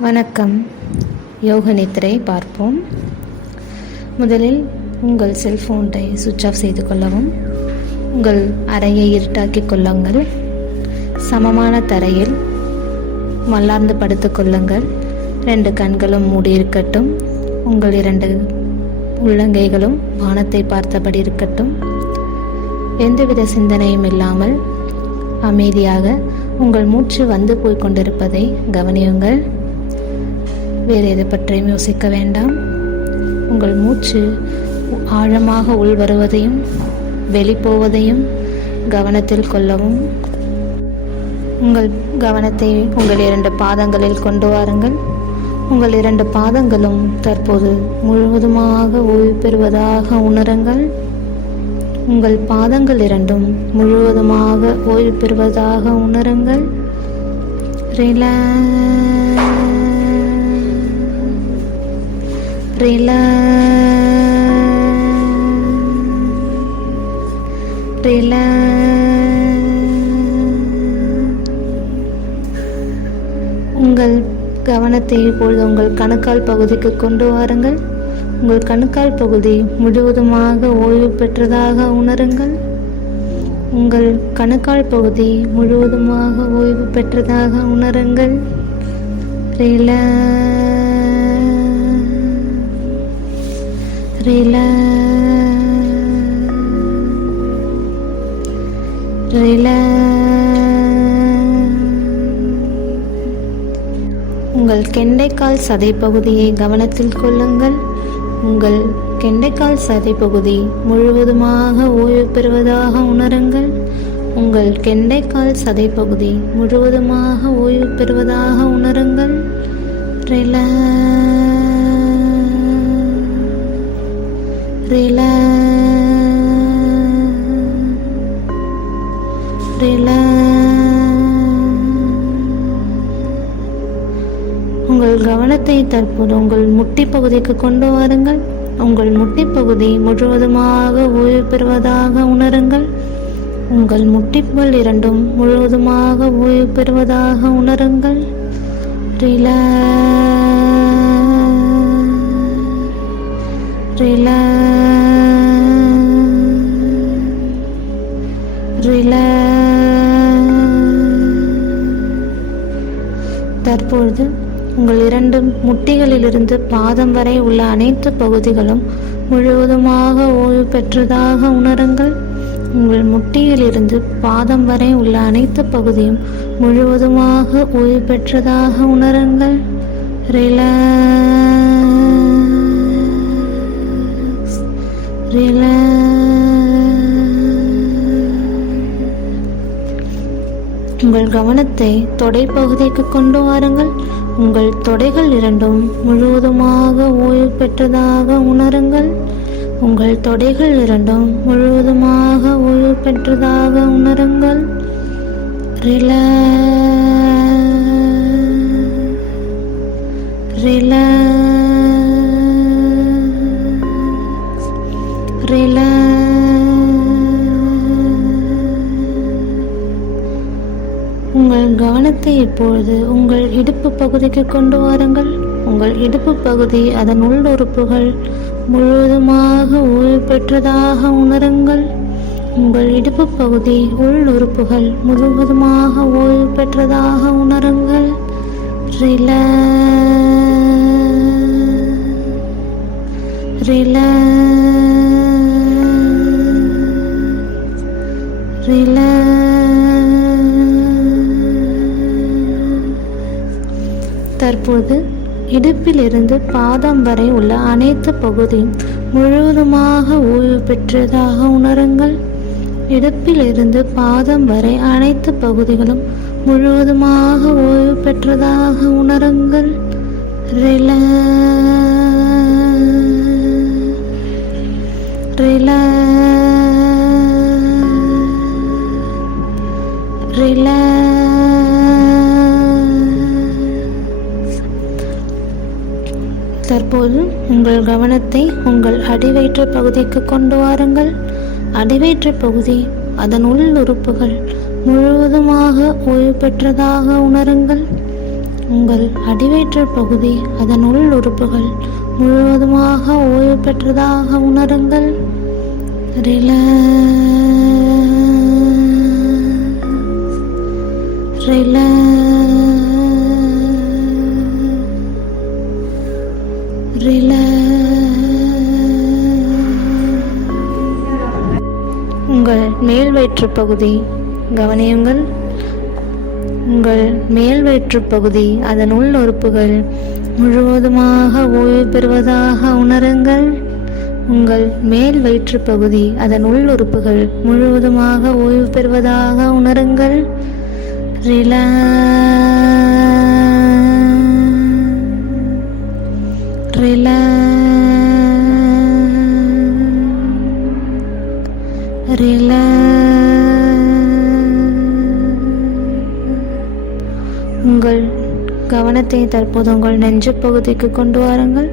வணக்கம். யோக நித்திரை பார்ப்போம். முதலில் உங்கள் செல்ஃபோனை சுவிட்ச் ஆஃப் செய்து கொள்ளவும். உங்கள் அறையை இருட்டாக்கிக் கொள்ளுங்கள். சமமான தரையில் மல்லார்ந்து படுத்து கொள்ளுங்கள். ரெண்டு கண்களும் மூடியிருக்கட்டும் உங்கள் இரண்டு உள்ளங்கைகளும் வானத்தை பார்த்தபடி இருக்கட்டும். எந்தவித சிந்தனையும் இல்லாமல் அமைதியாக உங்கள் மூச்சு வந்து போய் கொண்டிருப்பதை கவனியுங்கள். வேறு எதை பற்றியும் யோசிக்க வேண்டாம். உங்கள் மூச்சு ஆழமாக உள் வருவதையும் வெளிப்போவதையும் கவனத்தில் கொள்ளவும். உங்கள் கவனத்தை உங்கள் இரண்டு பாதங்களில் கொண்டு வாருங்கள். உங்கள் இரண்டு பாதங்களும் தற்போது முழுவதுமாக ஓய்வு பெறுவதாக உணருங்கள். உங்கள் பாதங்கள் இரண்டும் முழுவதுமாக ஓய்வு பெறுவதாக உணருங்கள். ரிலா ரிலா ரிலா உங்கள் கவனத்தை இப்பொழுது உங்கள் கணுக்கால் பகுதிக்கு கொண்டு வாருங்கள். உங்கள் கணுக்கால் பகுதி முழுவதுமாக ஓய்வு பெற்றதாக உணருங்கள். உங்கள் கணுக்கால் பகுதி முழுவதுமாக ஓய்வு பெற்றதாக உணருங்கள். ரிலா ரிலா ரில உங்கள் கெண்டைக்கால் சதை பகுதியை கவனத்தில் கொள்ளுங்கள். உங்கள் கெண்டைக்கால் சதை பகுதி முழுவதுமாக ஓய்வு பெறுவதாக உணருங்கள். உங்கள் கெண்டைக்கால் சதை பகுதி முழுவதுமாக ஓய்வு பெறுவதாக உணருங்கள். ரிலா ரிலா ரிலா உங்கள் கவனத்தை தற்போது உங்கள் முட்டி பகுதிக்கு கொண்டு வாருங்கள். உங்கள் முட்டி பகுதி முழுவதுமாக ஓய்வு பெறுவதாக உணருங்கள். உங்கள் முட்டிப்புகள் இரண்டும் முழுவதுமாக ஓய்வு பெறுவதாக உணருங்கள். ரிலா முட்டிகளிலிருந்து பாதம் வரை உள்ள அனைத்து பகுதிகளும் முழுவதுமாக ஓய்வு பெற்றதாக உணருங்கள். உங்கள் முட்டியிலிருந்து பாதம் வரை உள்ள அனைத்து பகுதியும் முழுவதுமாக ஓய்வு பெற்றதாக உணருங்கள். ரிலாக்ஸ் ரிலாக்ஸ் உங்கள் கவனத்தை தொடை பகுதிக்கு கொண்டு வாருங்கள். உங்கள் தொடைகள் இரண்டும் முழுவதுமாக ஓய்வு பெற்றதாக உணருங்கள். உங்கள் தொடைகள் இரண்டும் முழுவதுமாக ஓய்வு பெற்றதாக உணருங்கள். ரிலா ரிலா ரிலா கவனத்தை இப்பொழுது உங்கள் இடுப்பு பகுதிக்கு கொண்டு வாருங்கள். உங்கள் இடுப்பு பகுதி அதன் உள்ளுறுப்புகள் முழுவதுமாக ஓய்வு பெற்றதாக உணருங்கள். உங்கள் இடுப்பு பகுதி உள்ளுறுப்புகள் முழுவதுமாக ஓய்வு பெற்றதாக உணருங்கள். ரிலா ரிலா ரிலா தற்போது இடுப்பிலிருந்து பாதம் வரை உள்ள அனைத்து பகுதியும் முழுவதுமாக ஓய்வு பெற்றதாக உணருங்கள். இடுப்பிலிருந்து பாதம் வரை அனைத்து பகுதிகளும் முழுவதுமாக ஓய்வு பெற்றதாக உணருங்கள். ரிலா கவனத்தை உங்கள் அடிவயிற்று பகுதிக்கு கொண்டு வாருங்கள். அடிவயிற்று பகுதி அதன் உள் உறுப்புகள் முழுவதுமாக ஓய்வு பெற்றதாக உணருங்கள். உங்கள் அடிவயிற்று பகுதி அதன் உள் உறுப்புகள் முழுவதுமாக ஓய்வு பெற்றதாக உணருங்கள். ரில ரில மேல் வயிற்று பகுதி கவனியுங்கள் உங்கள் மேல் வயிற்று பகுதி அதன் உள் உறுப்புகள் முழுவதுமாக ஓய்வு பெறுவதாக உணருங்கள். உங்கள் மேல் வயிற்றுப் பகுதி அதன் உள் உறுப்புகள் முழுவதுமாக ஓய்வு பெறுவதாக உணருங்கள். ரிலாக்ஸ் உங்கள் கவனத்தை தற்போது உங்கள் நெஞ்சுப் பகுதிக்கு கொண்டு வாருங்கள்.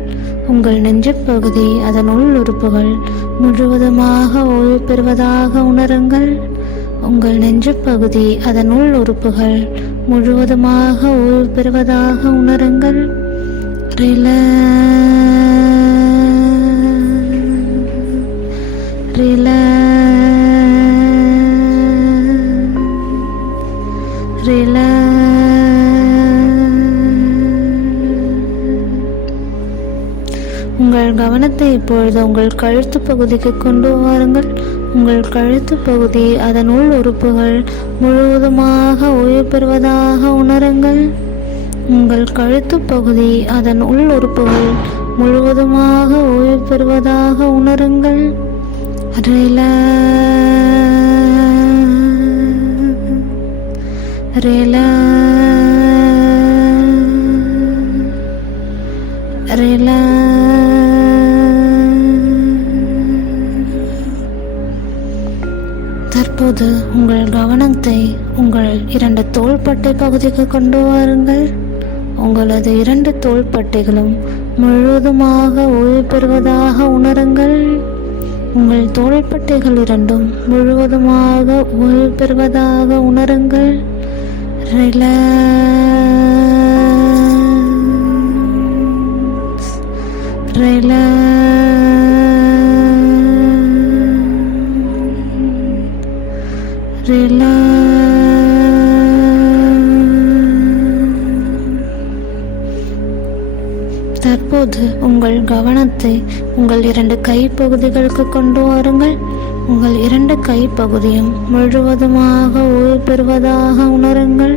உங்கள் நெஞ்சுப் பகுதி அதன் உள் உறுப்புகள் முழுவதுமாக ஓய்வு பெறுவதாக உணருங்கள். உங்கள் நெஞ்சுப் பகுதி அதன் உள் உறுப்புகள் முழுவதுமாக ஓய்வு பெறுவதாக உணருங்கள். ரிலாக்ஸ் உங்கள் கவனத்தை இப்பொழுது உங்கள் கழுத்து பகுதிக்கு கொண்டு வாருங்கள். உங்கள் கழுத்து பகுதி அதன் உள் உறுப்புகள் முழுவதுமாக ஓய்வு பெறுவதாக உணருங்கள். உங்கள் கழுத்து பகுதி அதன் உள் உறுப்புகள் முழுவதுமாக ஓய்வு பெறுவதாக உணருங்கள். ரிலாக்ஸ் இப்போது உங்கள் கவனத்தை உங்கள் இரண்டு தோள்பட்டை பகுதிக்கு கொண்டு வாருங்கள். உங்களது இரண்டு தோள்பட்டைகளும் முழுவதுமாக ஓய்வு பெறுவதாக உணருங்கள். உங்கள் தோள்பட்டைகள் இரண்டும் முழுவதுமாக ஓய்வு பெறுவதாக உணருங்கள். ரிலாக்ஸ் தற்போது உங்கள் கவனத்தை உங்கள் இரண்டு கை பகுதிகளுக்கு கொண்டு வாருங்கள். உங்கள் இரண்டு கை பகுதியும் முழுவதுமாக ஓய்வு பெறுவதாக உணருங்கள்.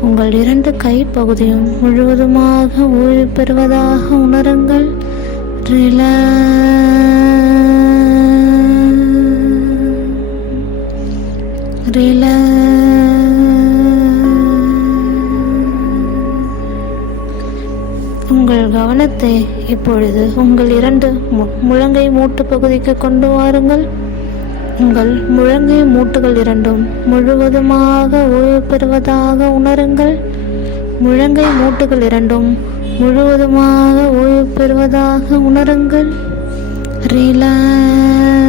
உங்கள் இரண்டு கை பகுதியும் முழுவதுமாக ஓய்வு பெறுவதாக உணருங்கள். ரிலாக்ஸ் இப்பொழுது உங்கள் இரண்டு முழங்கை மூட்டு பகுதிக்கு கொண்டு வாருங்கள். உங்கள் முழங்கை மூட்டுகள் இரண்டும் முழுவதுமாக ஓய்வு பெறுவதாக உணருங்கள். முழங்கை மூட்டுகள் இரண்டும் முழுவதுமாக ஓய்வு பெறுவதாக உணருங்கள். ரிலாக்ஸ்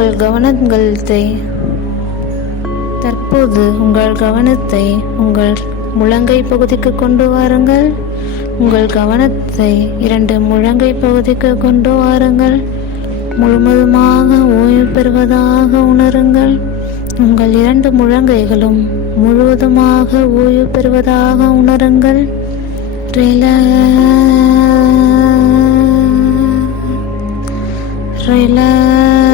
உங்கள் கவனத்தை தற்போது உங்கள் கவனத்தை உங்கள் முழங்கை பகுதிக்கு கொண்டு வாருங்கள். உங்கள் கவனத்தை இரண்டு முழங்கை பகுதிக்கு கொண்டு வாருங்கள். முழுவதுமாக ஓய்வு பெறுவதாக உணருங்கள். உங்கள் இரண்டு முழங்கைகளும் முழுவதுமாக ஓய்வு பெறுவதாக உணருங்கள். Relax relax.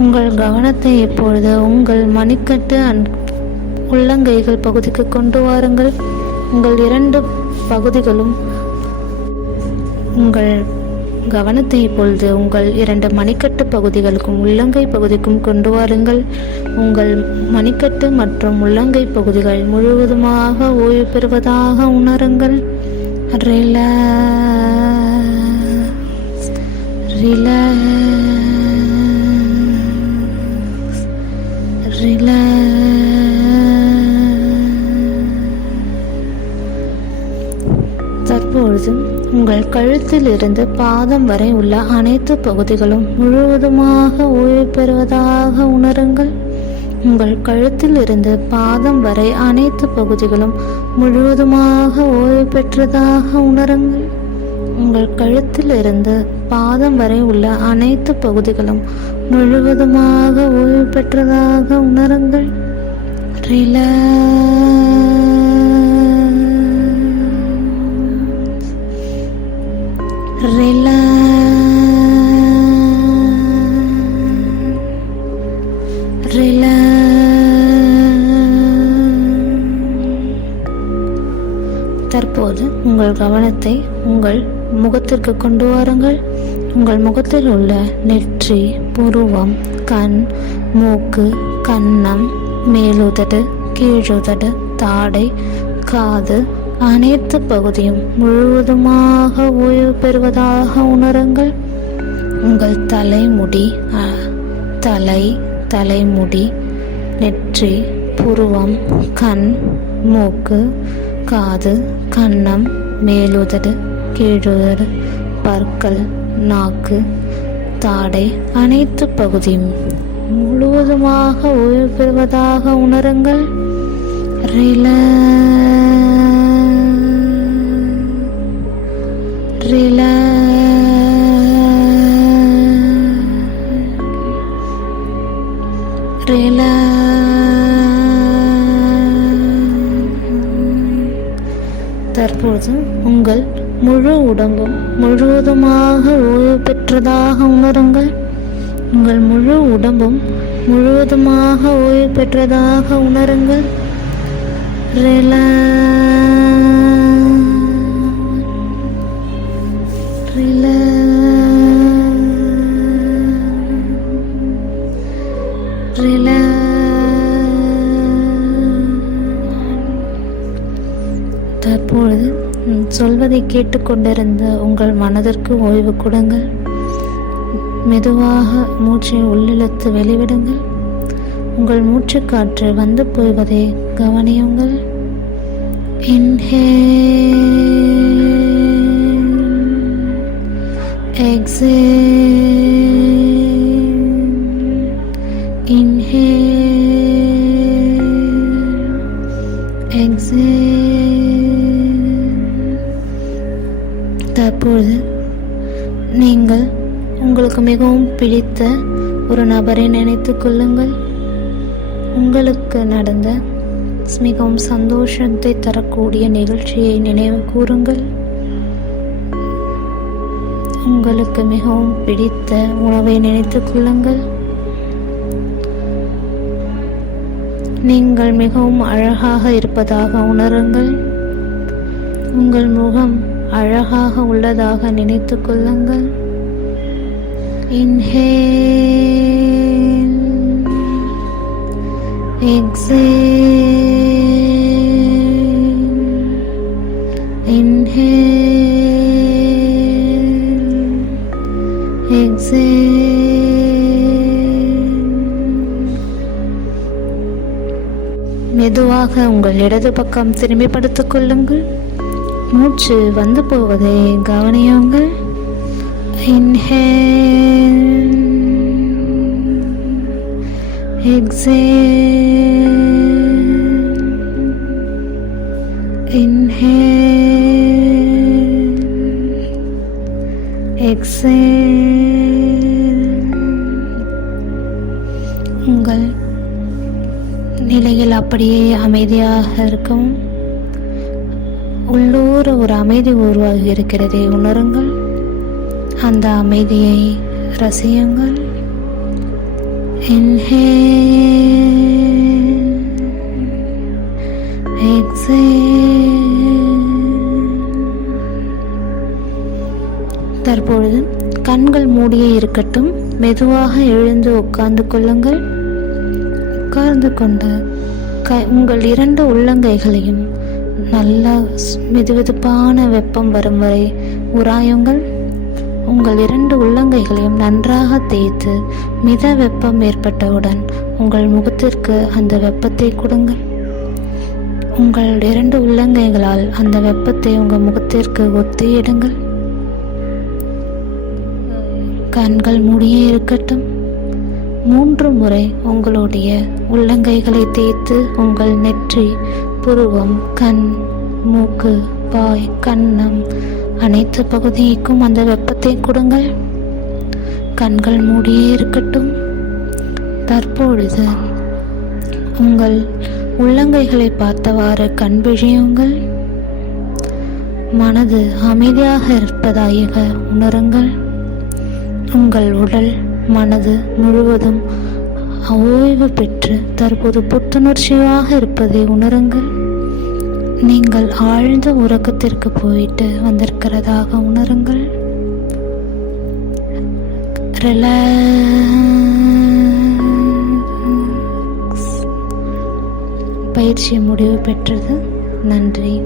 உங்கள் கவனத்தை இப்பொழுது உங்கள் மணிக்கட்டு அண்ட் உள்ளங்கைகள் பகுதிக்கு கொண்டு வாருங்கள். உங்கள் இரண்டு பகுதிகளும் உங்கள் கவனத்தை இப்பொழுது உங்கள் இரண்டு மணிக்கட்டு பகுதிகளுக்கும் உள்ளங்கை பகுதிக்கும் கொண்டு வாருங்கள். உங்கள் மணிக்கட்டு மற்றும் உள்ளங்கை பகுதிகள் முழுவதுமாக ஓய்வு பெறுவதாக உணருங்கள். ரிலாக்ஸ் ரிலாக்ஸ் ரிலாக்ஸ் தற்பொழுது உங்கள் கழுத்தில் இருந்து பாதம் வரை உள்ள அனைத்து பகுதிகளும் முழுவதுமாக ஓய்வு பெறுவதாக உணருங்கள். உங்கள் கழுத்தில் இருந்து பாதம் வரை அனைத்து பகுதிகளும் முழுவதுமாக ஓய்வு பெற்றதாக உணருங்கள். உங்கள் கழுத்தில் இருந்து பாதம் வரை உள்ள அனைத்து பகுதிகளும் முழுவதுமாக ஓய்வு பெற்றதாக உணருங்கள். ரிலாக்ஸ் கவனத்தை உங்கள் முகத்திற்கு கொண்டு வாருங்கள். உங்கள் முகத்தில் உள்ள நெற்றி புருவம் கண் மூக்கு கன்னம் மேலுதடு கீழுதடு தாடை காது அனைத்து பகுதியும் முழுவதுமாக ஓய்வு பெறுவதாக உணருங்கள். உங்கள் தலைமுடி தலை தலைமுடி நெற்றி புருவம் கண் மூக்கு காது கன்னம் மேலுதடு கீழுதடு பற்கள் நாக்கு தாடை அனைத்து பகுதியும் முழுவதுமாக ஓய்வு பெறுவதாக உணருங்கள். ரிலாக்ஸ் உங்கள் முழு உடம்பும் முழுவதுமாக ஓய்வு பெற்றதாக உணருங்கள். உங்கள் முழு உடம்பும் முழுவதுமாக ஓய்வு பெற்றதாக உணருங்கள். ரிலாக்ஸ் கேட்டுக்கொண்டிருந்த உங்கள் மனதிற்கு ஓய்வு கொடுங்கள். மெதுவாக மூச்சை உள்ளிழுத்து வெளிவிடுங்கள். உங்கள் மூச்சுக்காற்று வந்து போய்வதை கவனியுங்கள். இன்ஹே. பிடித்த ஒரு நபரை நினைத்து கொள்ளுங்கள். உங்களுக்கு நடந்த மிகவும் சந்தோஷத்தை தரக்கூடிய நிகழ்ச்சியை நினைவு கூறுங்கள். உங்களுக்கு மிகவும் பிடித்த உணவை நினைத்துக் கொள்ளுங்கள். நீங்கள் மிகவும் அழகாக இருப்பதாக உணருங்கள். உங்கள் முகம் அழகாக உள்ளதாக நினைத்துக் கொள்ளுங்கள். Inhale, exhale inhale exhale மெதுவாக உங்கள் இடது பக்கம் திரும்பி படுத்துக் கொள்ளுங்கள். மூச்சு வந்து போவதை கவனியுங்கள். Inhale, exhale. Inhale exhale. உங்கள் நிலையில் அப்படியே அமைதியாக இருக்கும் உள்ளூர ஒரு அமைதி உருவாகி இருக்கிறதை உணருங்கள். அந்த அமைதியை ரசியுங்கள். inhale exhale தற்பொழுது கண்கள் மூடியே இருக்கட்டும். மெதுவாக எழுந்து உட்கார்ந்து கொள்ளுங்கள். உட்கார்ந்து கொண்டு க உங்கள் இரண்டு உள்ளங்கைகளையும் நல்லா ஸ்- வெப்பம் வரும் வரை உராயுங்கள். உங்கள் இரண்டு உள்ளங்கைகளையும் நன்றாக தேய்த்து மித வெப்பம் ஏற்பட்டவுடன் உங்கள் முகத்திற்கு அந்த வெப்பத்தை கொடுங்கள். உங்கள் இரண்டு உள்ளங்கைகளால் அந்த வெப்பத்தை உங்கள் முகத்திற்கு ஒத்தியிடுங்கள் கண்கள் மூடியே இருக்கட்டும். மூன்று முறை உங்களுடைய உள்ளங்கைகளை தேய்த்து உங்கள் நெற்றி புருவம் கண் மூக்கு வாய் கன்னம் அனைத்து பகுதிக்கும் அந்த வெப்பத்தை கொடுங்கள். கண்கள் மூடியே இருக்கட்டும். தற்பொழுது உங்கள் உள்ளங்கைகளை பார்த்தவாறு கண் விழியுங்கள். மனது அமைதியாக இருப்பதாக உணருங்கள். உங்கள் உடல் மனது முழுவதும் ஓய்வு பெற்று தற்போது புத்துணர்ச்சியாக இருப்பதை உணருங்கள். நீங்கள் ஆழ்ந்த உறக்கத்திற்கு போயிட்டு வந்திருக்கிறதாக உணருங்கள். ரிலாக்ஸ் பயிற்சி முடிவு பெற்றது. நன்றி.